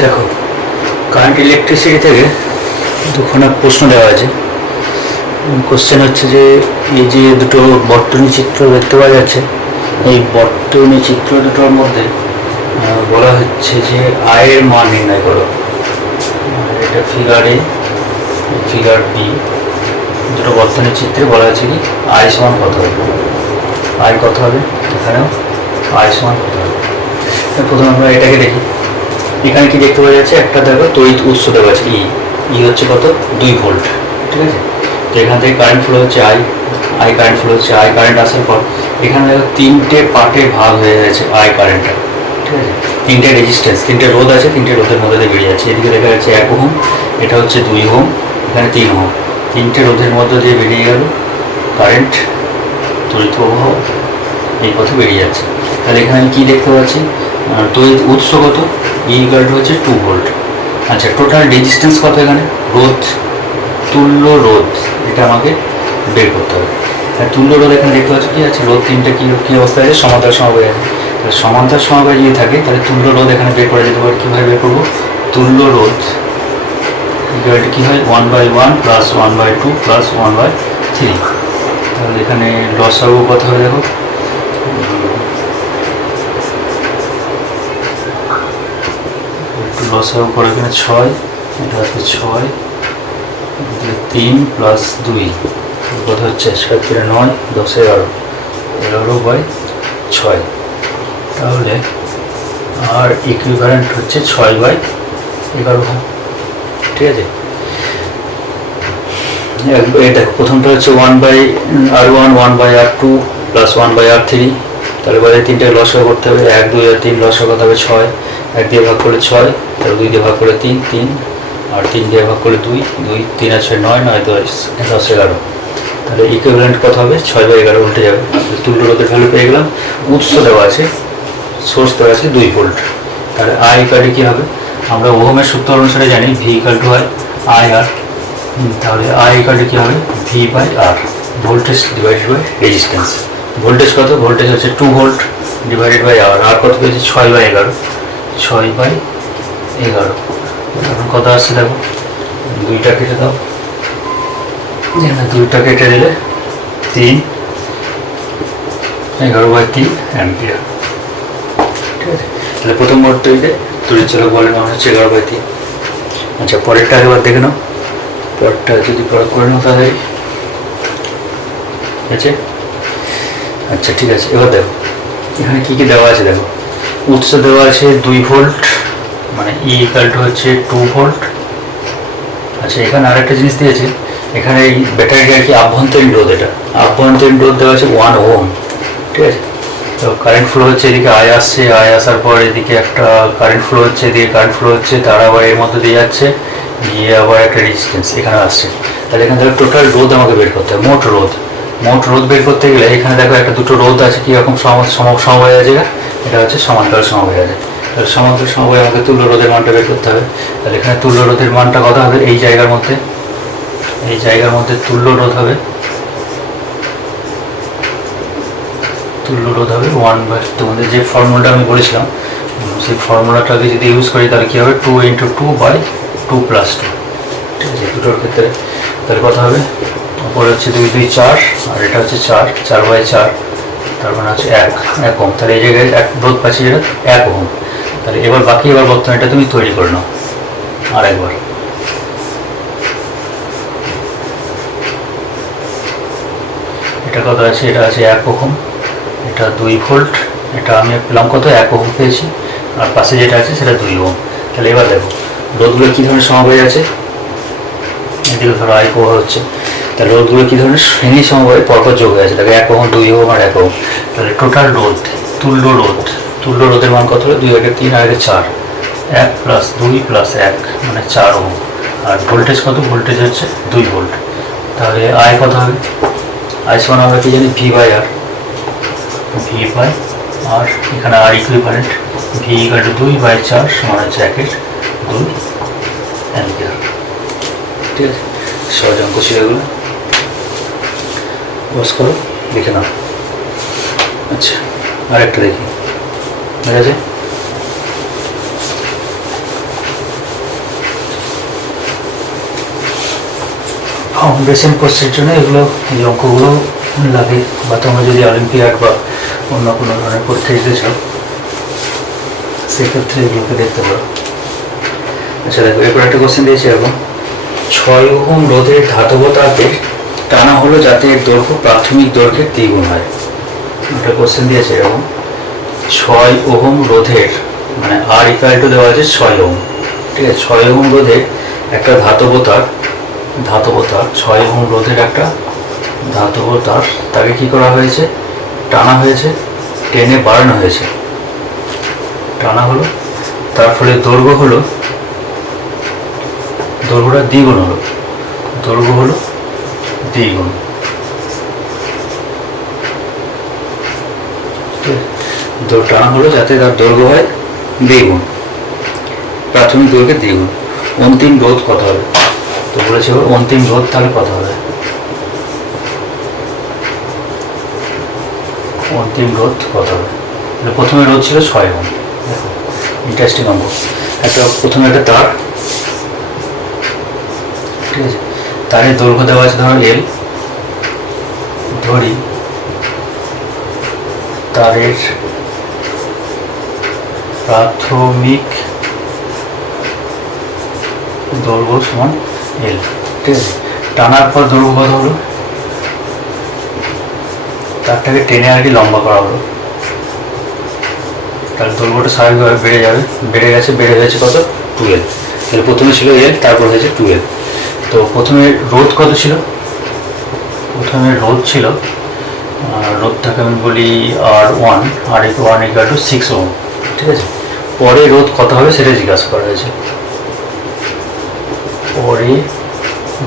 দেখো, current electricity থেকে দুখানা প্রশ্ন দেওয়া আছে। কোশ্চেন হচ্ছে যে এই যে দুটো বর্তনী চিত্র দেখতে পাওয়া যাচ্ছে, এই বর্তনী চিত্র দুটোর মধ্যে বলা হচ্ছে যে আয়ের মান নির্ণয় করো। এটা ফিগার এ, ফিগার বি, দুটো বর্তনী চিত্রে বলা হচ্ছে কি আয় সমান কত হবে, আয় কত হবে, এখানেও আয় সমান কত হবে। প্রথমে আমরা এটাকে দেখি। এখানে কি দেখতে পাওয়া যাচ্ছে, একটা দেখো তড়িৎ উৎস দেওয়া আছে ই হচ্ছে কত 2 ভোল্ট, ঠিক আছে। তো এখান থেকে কারেন্ট ফ্লো হচ্ছে আই কারেন্ট ফ্লো হচ্ছে, আই কারেন্ট আসার পর এখানে দেখো 3টে পার্টে ভাগ হয়ে গেছে আই কারেন্টটা, ঠিক আছে। 3টে রেজিস্ট্যান্স, 3টে রোধ আছে, 3টে রোধের মধ্যে দিয়ে বেরিয়ে যাচ্ছে। এদিকে দেখা যাচ্ছে 1 ওহম, এটা হচ্ছে 2 ওহম, এখানে 3 ওহম। 3টে রোধের মধ্যে দিয়ে বেরিয়ে গেল কারেন্ট, তড়িৎ প্রবাহ এই পথে বেরিয়ে যাচ্ছে। তাহলে এখানে আমি কী দেখতে পাচ্ছি, তড়িৎ উৎস কত, ইকালটা হচ্ছে 2 ভোল্ট। আচ্ছা, টোটাল রেজিস্ট্যান্স কত, এখানে রোধ, তুল্য রোধ, এটা আমাকে বের করতে হবে। আর তুল্য রোধ এখানে দেখতে পাচ্ছি কী আছে, রোধ 3টে কী অবস্থায় আছে, সমান্তরাল সমবায় আছে। তাহলে সমান্তরাল সমবায় যদি থাকে তাহলে তুল্য রোধ এখানে বের করা যেতে পারে। কীভাবে বের করবো, তুল্য রোধ ইকুয়ালটি কী হয়, 1/1 + 1/2 + 1/3। তাহলে এখানে লসাগু কত হবে দেখো, লসাগু করে এখানে 6, এটা হচ্ছে 6, 3 + 2 কত হচ্ছে 7 × 9 10 11 11/6। তাহলে আর ইকুইভ্যালেন্ট হচ্ছে 6/11, ঠিক আছে। এটা প্রথমটা হচ্ছে 1/r1 1/r2 + 1/r3। তাহলে বলে 3টে লসাগু করতে হবে, 1 2 আর 3 লসাগু করতে হবে 6, 1 দিয়ে ভাগ করলে 6, তাহলে 2 দিয়ে ভাগ করলে 3 3, আর 3 দিয়ে ভাগ করলে 2 2, 3 আর 6 9 9 10 11। তাহলে ইকুইভ্যালেন্ট কত হবে, 6/11 উল্টে যাবে। তুল্য রোধের ভ্যালু পেয়ে গেলাম। উৎস দেওয়া আছে, সোর্স দেওয়া আছে 2 ভোল্ট। তাহলে আই ইকুয়াল কী হবে, আমরা ওহমের সূত্র অনুসারে জানি ভি ইকুয়াল টু হয় আই আর। তাহলে আই ইকুয়াল কী হবে, V/R, voltage divided by resistance. Voltage কত, ভোল্টেজ হচ্ছে 2 volt divided by R, R কত পেয়েছে 6/11, 6/11। এখন কত আসছে দেখো, 2টা কেটে দাও, 2টা কেটে দিলে 3, 11/3 অ্যাম্পিয়ার, ঠিক আছে। তাহলে প্রথম বর্তনীতে তড়িৎ চালক বলের মান হচ্ছে 11/3। আচ্ছা, পরেরটা একবার দেখে নাও, পরেরটা যদি প্রয়োগ করে নাও তাহলে ঠিক আছে। আচ্ছা, ঠিক আছে। এবার দেখো এখানে কী কী দেওয়া আছে, দেখো উৎস দেওয়া আছে 2 ভোল্ট, মানে ই ইকুয়াল টু হচ্ছে 2 ভোল্ট। আচ্ছা, এখানে আরেকটা জিনিস দিয়েছে, এখানে এই ব্যাটারির আর কি আভ্যন্তরীণ রোধ, এটা আভ্যন্তরীণ রোধ দেওয়া আছে 1 ওহম, ঠিক আছে। তো কারেন্ট ফ্লো হচ্ছে, এদিকে আয় আসছে, আয় আসার পর এদিকে একটা কারেন্ট ফ্লো হচ্ছে, এদিকে কারেন্ট ফ্লো হচ্ছে, তার আবার এর মধ্যে দিয়ে যাচ্ছে, গিয়ে আবার একটা রেজিস্ট্যান্স এখানে আসছে। তাহলে এখান থেকে টোটাল রোধ আমাকে বের করতে হবে, মোট রোধ বের করতে গেলে এখানে দেখো একটা দুটো রোধ আছে, কীরকম সমবায় আছে, এটা হচ্ছে সমান্তরাল সমবায় আছে। তাহলে সমান্তরাল সমবায় আমাকে তুল্য রোধের মানটা বের করতে হবে। তাহলে এখানে তুল্য রোধের মানটা কত হবে, এই জায়গার মধ্যে তুল্য রোধ হবে 1/, তোমাদের যে ফর্মুলাটা আমি বলেছিলাম সেই ফর্মুলাটাকে যদি ইউজ করি তাহলে কী হবে, 2 × 2/2 + 2, ঠিক আছে, দুটোর ক্ষেত্রে। তাহলে কত হবে, উপরে হচ্ছে 2 2 4, আর এটা হচ্ছে 4 4/4, তার মানে হচ্ছে 1 ওহম। তাহলে এই জায়গায় এক রোধ পাচ্ছি, যেটা 1 ওহম। তাহলে এবার বর্তনীটা তুমি তৈরি করে নাও আরেকবার। এটা কত আছে, এটা আছে 1 ওহম, এটা 2 ভোল্ট, এটা আমি পেলাম কত 1 ওহম পেয়েছি, আর পাশে যেটা আছে সেটা 2 ওহম। তাহলে এবার দেখো রোধগুলো কী ধরনের সমবায় আছে, এদিকে ধরো আই প্রবাহ হচ্ছে, তাহলে রোধগুলো কী ধরনের শ্রেণী সমবায় পরপর যোগ হয়ে আছে, দেখো 1 ওহম 2 ওহম আর 1 ওহম। তাহলে টোটাল রোধ, তুল্য রোধের মান কত হলো, 2 × 3 আর 4, 1 + 2 + 1 মানে 4 ওহম। আর ভোল্টেজ কত, ভোল্টেজ হচ্ছে 2 ভোল্ট। তাহলে আই কত হবে, আই সমান আমরা কি জানি V/R, এখানে আর ইকুইভ্যালেন্ট V = 2/4 সমান হচ্ছে 1/2 অ্যাম্পিয়ার, ঠিক আছে। সহজ অঙ্ক ছিল এগুলো, বস করো দেখে নাও। আচ্ছা, আরেকটা দেখি, ঠিক আছে। রেসেন্ট কোর্সের জন্য এগুলো এই অঙ্কগুলো লাগে, বা তোমরা যদি অলিম্পিয়াড বা অন্য কোনো ধরনের পরীক্ষা দিতে চাও সেক্ষেত্রে এগুলোকে দেখতে পারো। আচ্ছা দেখো, এরপর একটা কোশ্চেন দিয়েছে এরকম, 6 ওহম রোধের ধাতব তারকে টানা হলো যাতে এর দৈর্ঘ্য প্রাথমিক দৈর্ঘ্যের দ্বিগুণ হয়। একটা কোশ্চেন দিয়েছে এরকম, 6 ওহম রোধের, মানে আর ইকুয়াল টু দেওয়া আছে 6 ওহম, ঠিক আছে, 6 ওহম রোধের একটা ধাতব তার 6 ওহম রোধের একটা ধাতব তার, তাকে কি করা হয়েছে, টানা হয়েছে, টেনে বাড়ানো হয়েছে, টানা হলো, তার ফলে দৈর্ঘ্যটা দ্বিগুণ হলো, দৈর্ঘ্য হলো দ্বিগুণ। টানা হলো যাতে তার দৈর্ঘ্য হয় দ্বিগুণ, প্রাথমিক দৈর্ঘ্যের দ্বিগুণ। অন্তিম রোধ কত হবে? তো বলেছে অন্তিম রোধ তাহলে কত হবে? অন্তিম রোধ কত হবে? প্রথমে রোধ ছিল 6 ওহম। দেখো ইন্টারেস্টিং অঙ্ক। একটা প্রথমে একটা তার, ঠিক আছে, তারের দৈর্ঘ্য দেওয়া আছে ধরো এল, ধরি তারের প্রাথমিক দৈর্ঘ্য সমান এল, ঠিক আছে। টানার পর দৈর্ঘ্য কত হলো? তারটাকে টেনে আর কি লম্বা করা হলো, তাহলে দৈর্ঘ্যটা স্বাভাবিকভাবে বেড়ে যাবে, বেড়ে হয়েছে কত? 12। তাহলে প্রথমে ছিল এল, তারপর হয়েছে 12। তো প্রথমে রোধ কত ছিল? প্রথমে রোধ ছিল, রোধটাকে আমি বলি R1, R1 equal to 6 ohm, ঠিক আছে। পরে রোধ কত হবে সেটা জিজ্ঞাসা করা হয়েছে। পরে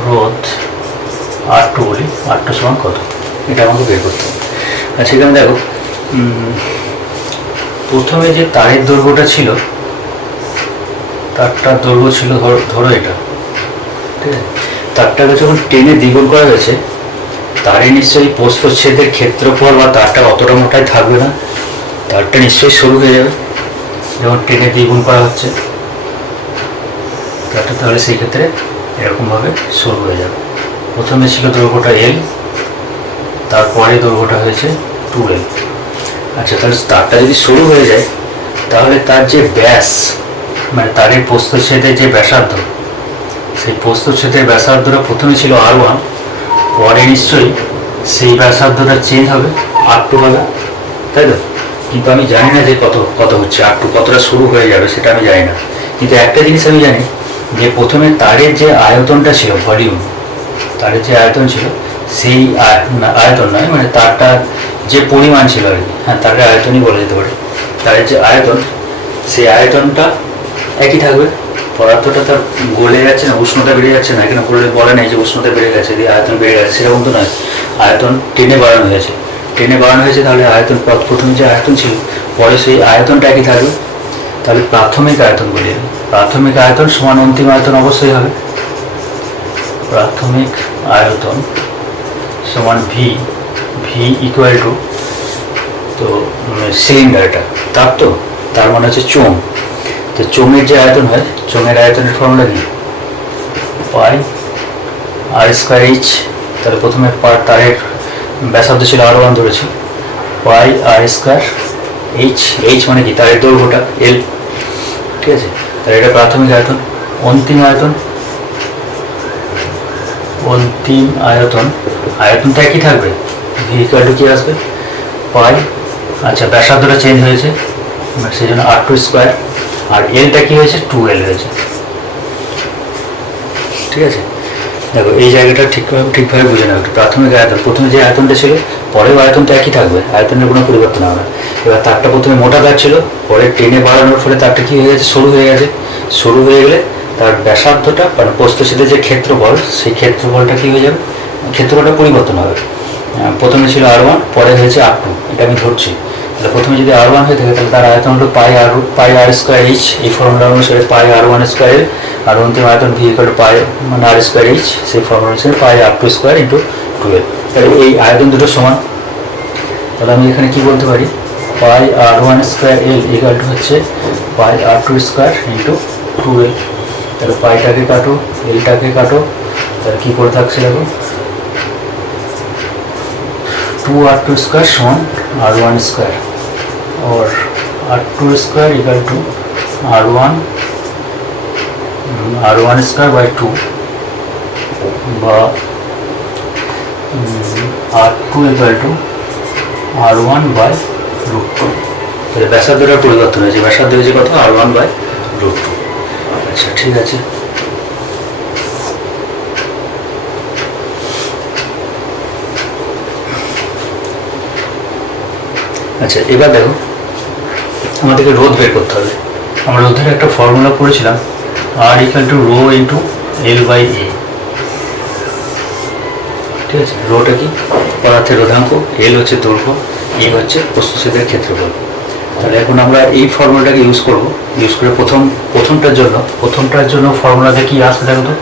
রোধ R2 বলি, R2 সমান কত, এটা আমাকে বের করতে হবে। আচ্ছা এখানে দেখো, প্রথমে যে তারের দৈর্ঘ্যটা ছিল, তারটার দৈর্ঘ্য ছিল ধরো এটা, ঠিক আছে। তারটাকে যখন টেনে দ্বিগুণ করা হয়েছে, তারে নিশ্চয়ই প্রস্থচ্ছেদের ক্ষেত্রফল বা তারটা অতটা মোটাই থাকবে না, তারটা নিশ্চয়ই সরু হয়ে যাবে যখন টেনে দ্বিগুণ করা হচ্ছে তারটা, তাহলে সেই ক্ষেত্রে এরকমভাবে সরু হয়ে যাবে। প্রথমে ছিল দৈর্ঘ্যটা এল, তারপরে দৈর্ঘ্যটা হয়েছে 2L। আচ্ছা তাহলে তারটা যদি সরু হয়ে যায় তাহলে তার যে ব্যাস, মানে তারের প্রস্থচ্ছেদের যে ব্যাসার্ধ, সেই প্রস্থচ্ছেদের ব্যাসার্ধটা প্রথমে ছিল R1, পরে নিশ্চয়ই সেই ব্যাসার্ধটা চেঞ্জ হবে, R2 হবে, তাই তো। কিন্তু আমি জানি না যে কত হচ্ছে R2, কতটা শুরু হয়ে যাবে সেটা আমি জানি না। কিন্তু একটা জিনিস আমি জানি যে প্রথমে তারের যে আয়তনটা ছিল, ভলিউম, তারের যে আয়তন ছিল, সেই আয়তন নয়, মানে তারটা যে পরিমাণ ছিল আর কি, হ্যাঁ তারটা আয়তনই বলা যেতে পারে। তারের যে আয়তন, সেই আয়তনটা একই থাকবে। পদার্থটা তার গলে যাচ্ছে না, উষ্ণতা বেড়ে যাচ্ছে না, এখানে বলে নেই যে উষ্ণতা বেড়ে গেছে, দিয়ে আয়তন বেড়ে গেছে, সেরকম তো নয়। আয়তন টেনে বাড়ানো হয়েছে, তাহলে আয়তন প্রথমে যে আয়তন ছিল, পরে সেই আয়তনটা একই থাকবে। তাহলে প্রাথমিক আয়তন বলি, প্রাথমিক আয়তন সমান অন্তিম আয়তন অবশ্যই হবে। প্রাথমিক আয়তন সমান ভি ইকুয়াল টু, তো সিলিন্ডার এটা তার, তো তার মানে হচ্ছে চোঙ। তো চোঙের যে আয়তন হয়, চোঙের আয়তনের ফর্মুলা কি? পাই R²H। তাহলে প্রথমে তারের ব্যাসার্ধ ছিল R1 ধরেছি, পাই R²H মানে কি? তারের দৈর্ঘ্যটা L, ঠিক আছে। তাহলে এটা প্রাথমিক আয়তন। অন্তিম আয়তনটা একই থাকবে, ভি ইকুয়াল টু কি আসবে? পাই, আচ্ছা ব্যাসার্ধটা চেঞ্জ হয়েছে সেই জন্য R2², আর এলটা কি হয়েছে? 2L হয়েছে, ঠিক আছে। দেখো এই জায়গাটা ঠিকভাবে বুঝে নাও। প্রাথমিক আয়তন, প্রথমে যে আয়তনটা ছিল, পরেও আয়তনটা একই থাকবে, আয়তনের কোনো পরিবর্তন হবে না। এবার তারটা প্রথমে মোটা তার ছিল, পরে টেনে বাড়ানোর ফলে তারটা কি হয়ে গেছে? সরু হয়ে গেছে। সরু হয়ে গেলে তার ব্যাসার্ধটা, মানে প্রস্থচ্ছেদের যে ক্ষেত্রফল, সেই ক্ষেত্রফলটা কি হয়ে যাবে? ক্ষেত্রফলটা পরিবর্তন হবে। প্রথমে ছিল R1, পরে হয়েছে R2, এটা আমি ধরছি। তাহলে প্রথমে যদি R1 হয়ে থাকে তাহলে তার আয়তন হলো পাই R²H, এই ফর্মুলা অনুসারে পাই R1², আর অন্তিম আয়তন ভি ইকুয়াল টু পাই মানে R²H, সেই ফর্মুলা অনুসারে পাই R2² ইন্টু 2L। তাহলে এই আয়তন দুটো সমান। তাহলে আমি এখানে কি বলতে পারি? পাই R1²L ইকুয়াল টু হচ্ছে পাই R2² ইন্টু 2L। তাহলে পাইটাকে কাটো, এলটাকে কাটো, তাহলে কী করে থাকছে দেখো, 2r2 স্কোয়ার সমান r1 স্কোয়ার, और r2 square equal to r1 square by 2 বা r2 equal to r1 by √2। তাহলে ব্যাসার্ধটা পরিবর্তন হয়েছে, ব্যাসার্ধ হয়েছে কত, r1 বাই √2। আচ্ছা ঠিক আছে, আচ্ছা এবার দেখো আমাদেরকে রোধ বের করতে হবে। আমরা রোধের একটা ফর্মুলা পড়েছিলাম, আর equal to rho into L by A. ঠিক আছে, রোটা কি, পদার্থের রোধাঙ্ক, এল হচ্ছে দৈর্ঘ্য, এ হচ্ছে প্রস্থচ্ছেদের ক্ষেত্রফল। তাহলে এখন আমরা এই ফর্মুলাটাকে ইউজ করে প্রথমটার জন্য ফর্মুলাতে কি আসবে দেখো তো,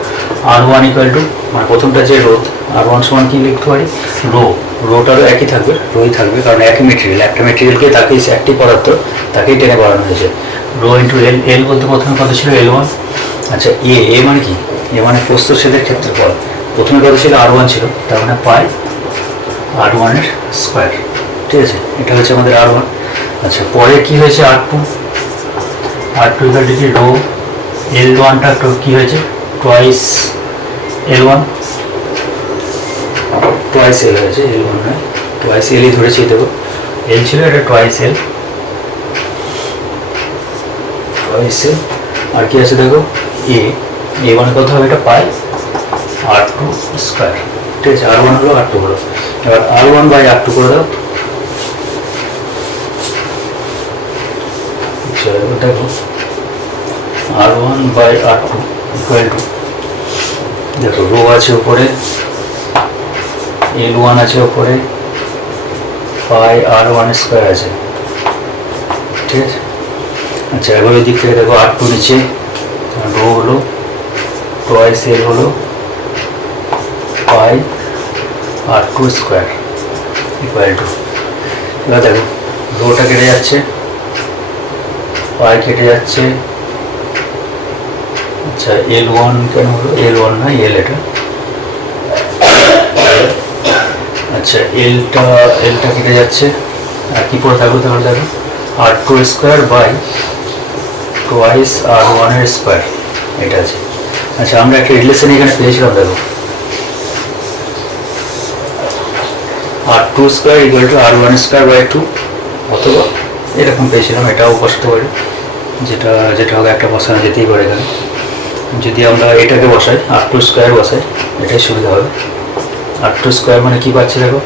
r1 ইকুয়াল টু, মানে প্রথমটা যে রোধ, r1 সমান কি লিখতে পারি, রোটারও একই থাকবে, রোই থাকবে, কারণ একই মেটেরিয়াল, একটা মেটেরিয়ালকে তাকেই, একটি পদার্থ তাকেই টেনে বাড়ানো হয়েছে। রো ইন্টু এল বলতে প্রথমে কত ছিল L1। আচ্ছা এ মানে কি, এ মানে প্রস্থচ্ছেদের ক্ষেত্রফল, প্রথমে কত ছিল r1 ছিল, তার মানে পাই r1 এর স্কোয়ার। ঠিক আছে, এটা হচ্ছে আমাদের r1। আচ্ছা পরে কি হয়েছে r2 ইকুয়াল টু কি, রো L1টা কি হয়েছে, টোয়াইস L1, টোয়াইস এল হয়েছে, L1 নয়, টোয়াইস এলই ধরেছি, দেখো এল ছিল, এটা টোয়াইস এল, আর কি আছে দেখো এ মানে কত হবে, এটা পাই r2 স্কোয়ার। ঠিক আছে, r1 হলো, r2 হলো, এবার r1 বাই r2 করে দাও। দেখো r1 by r2 equal to, দেখো রো আছে উপরে, L1 আছে উপরে, পাই r1 স্কোয়ার আছে। ঠিক আছে, আচ্ছা এবার ওই দিক থেকে দেখো r2 নিচে, রো হলো টোয়াইস এল হলো পাই r2 স্কোয়ার ইকুয়াল টু, এবার দেখো রোটা কেটে যাচ্ছে, পাই কেটে যাচ্ছে। আচ্ছা L1 কেন হলো, L1 না এল এটা, আচ্ছা এলটা কেটে যাচ্ছে, আর কি পড়ে থাকবে তাহলে দেখো r2 square by twice r1 এর স্কোয়ার, এটা আছে। আচ্ছা আমরা একটা রিলেশন এখানে পেয়েছিলাম, দেখো r2 square equal to r1 square by 2, অথবা এরকম পেয়েছিলাম, এটাও বসাতে পারি, যেটা হবে একটা বসানো যেতেই পারে এখানে। যদি আমরা এটাকে বসাই, r2 স্কোয়ার বসাই, এটাই সুবিধা হবে। r2 স্কোয়ার মানে কি পাচ্ছি দেখো,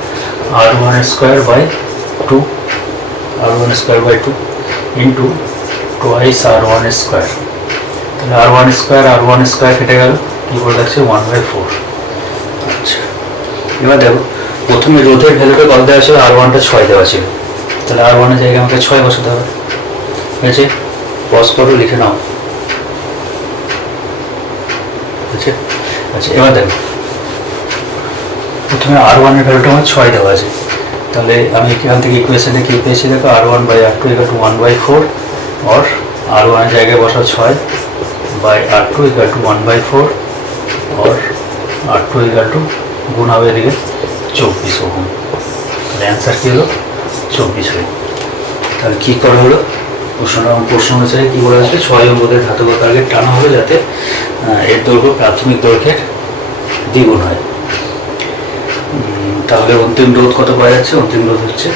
r1 square by 2, r1 square by 2 into twice r1 square. তাহলে r1 স্কোয়ার কেটে গেল, কী করে দেখছে 1/4। আচ্ছা এবার দেখো প্রথমে রোধের ভ্যালুটা কত দেওয়া ছিল, r1টা 6 দেওয়া ছিল, তাহলে r1 এর জায়গায় আমাকে 6 বসাতে হবে। ঠিক আছে, পজ করো, লিখে নাও। আচ্ছা এবার দেখো প্রথমে r1 এর ভ্যালুটা আমার 6 দেওয়া আছে, তাহলে আমি এখান থেকে ইকুয়েশনে কি পেয়েছি দেখো, r1 by r2 equal two 1/4, और r1 এর জায়গায় বসাও 6 বাই r2 ইকুয়াল টু 1/4, और r2 ইকুয়াল টু গুণ হবে এদিকে 24 ওহম। তাহলে অ্যান্সার কী হলো, 24 হলো। তাহলে কী করা হলো, প্রশ্ন অনুসারে কী বলা হচ্ছে, 6 ওহম রোধের ধাতব তারকে টানা হবে যাতে এর দৈর্ঘ্য প্রাথমিক দৈর্ঘ্যের দ্বিগুণ হয়। তাহলে অন্তিম রোধ কত পাওয়া যাচ্ছে, অন্তিম রোধ হচ্ছে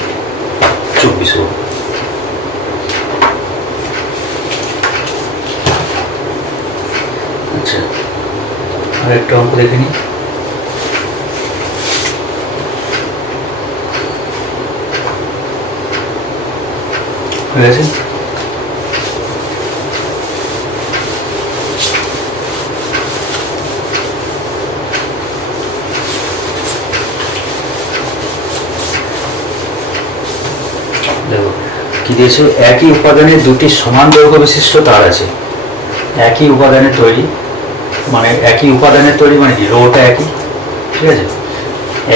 24 ওহম। আচ্ছা আরেকটা অঙ্ক দেখে নিই। হয়ে গেছে, দেখো কি দিয়েছে, একই উপাদানের দুটি সমান দৈর্ঘ্য বিশিষ্ট তার আছে। একই উপাদানের তৈরি মানে কি, রোটা একই, ঠিক আছে,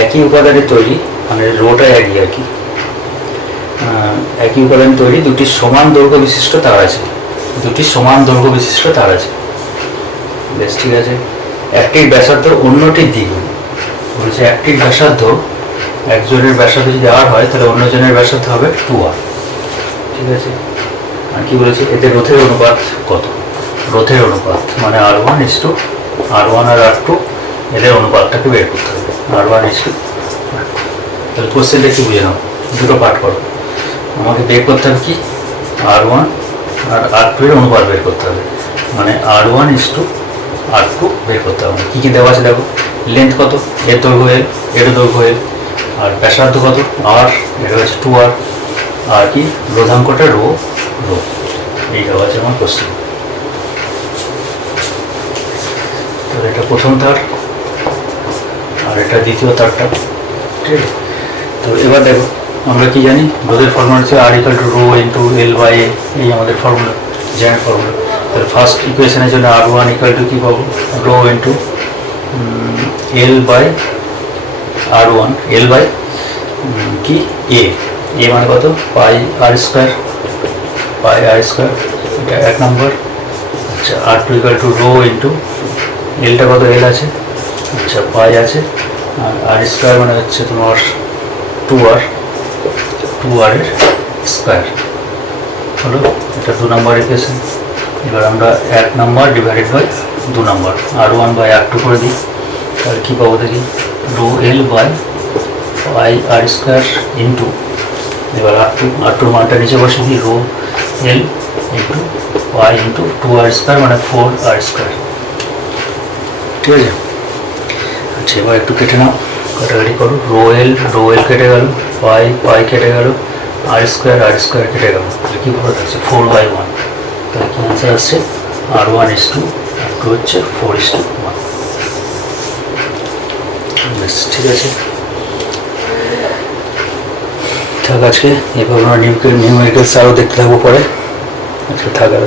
একই উপাদানের তৈরি মানে রোটা একই আর কি, একই উপাদানের তৈরি দুটি সমান দৈর্ঘ্য বিশিষ্ট তার আছে, বেশ ঠিক আছে। একটির ব্যাসার্ধ অন্যটির দ্বিগুণ। বলছে একটির ব্যাসার্ধ একজনের ব্যাসার্ধ যদি আর হয় তাহলে অন্যজনের ব্যাসার্ধ হবে 2r। ঠিক আছে, আর কি বলেছে এদের রোধের অনুপাত কত? রোধের অনুপাত মানে R1 আর R2 এদের অনুপাতটাকে বের করতে হবে। R1 তাহলে কোশ্চেনটা কি বুঝে নাও, দুটো পার্ট করো। আমাকে বের করতে হবে কি R1 আর R2 এর অনুপাত বের করতে হবে, মানে R1 R2 বের করতে হবে। কী কী দেওয়া আছে দেখো, লেন্থ কত, এর দৈর্ঘ্য L, এর দৈর্ঘ্য L, আর ব্যাসার্ধ কত R, এটা হচ্ছে 2r, আর কি রোধাঙ্কটা রো। এই দেওয়া আছে আমার কোশ্চেন। তাহলে এটা প্রথম তার আর এটা দ্বিতীয় তারটা। ঠিক আছে, তো এবার দেখো আমরা কি জানি, রোধের ফর্মুলা হচ্ছে R = ρ × L/A, এই আমাদের ফর্মুলা, জেনারেল ফর্মুলা। তাহলে ফার্স্ট ইকুয়েশনের জন্য R1 = কি পাবো, ρ × L/R1, L/ কি A, A মানে কত πr², এটা 1 নম্বর। আচ্ছা, R2 = ρ × Lটা কত, L আছে, আচ্ছা পাই আছে, আর R² মানে হচ্ছে তোমার 2r এর স্কোয়ার হলো। এটা 2 নম্বর ইকুয়েশন। এবার আমরা 1 নম্বর ডিভাইডেড বাই 2 নম্বর R1/R2 করে দিই, তাহলে কী পাবো দেখি, ρ L/πr² ইন্টু, এবার R2 মানটা নিচে বসে দিই, ρ L × π × 2r² মানে 4r²। ঠিক আছে, আচ্ছা এবার একটু কেটে নাও, কাটাকাটি করো, ρ L কেটে গেল, পাই কেটে গেল, r² কেটে গেল, তাহলে কী ভালো থাকছে 4/1। তাহলে কি অ্যান্সার আসছে R1 R2 হচ্ছে 4:1। বেশ, ঠিক আছে, থাক আজকে। এভাবে আমরা নিউমেরিক্যালস আরও দেখতে থাকবো পরে। আজকে থাক আর